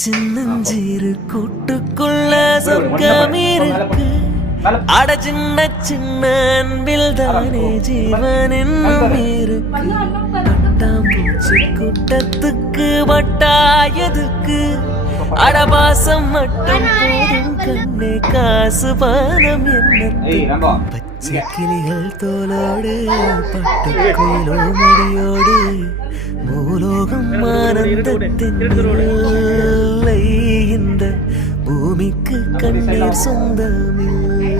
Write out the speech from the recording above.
சின்னஞ்சிறு கூட்டுக்குள்ள சொர்க்கம் இருக்கு. அட சின்ன சின்ன அன்பில் தானே ஜீவன் என்னும் இருக்கு. பட்டாம்பூச்சி கூட்டத்துக்கு வட்டாயதுக்கு அடபாசம் மட்டும் போதும் கண்ணே காசு பானம் என்ன. பச்சை கிளிகள் தோலோடு பட்டுக்கோலோ மடியோடு பூலோகம் ஆனந்தத்தின் எல்லை. இந்த பூமிக்கு கண்ணீர் சொந்தமில்லை.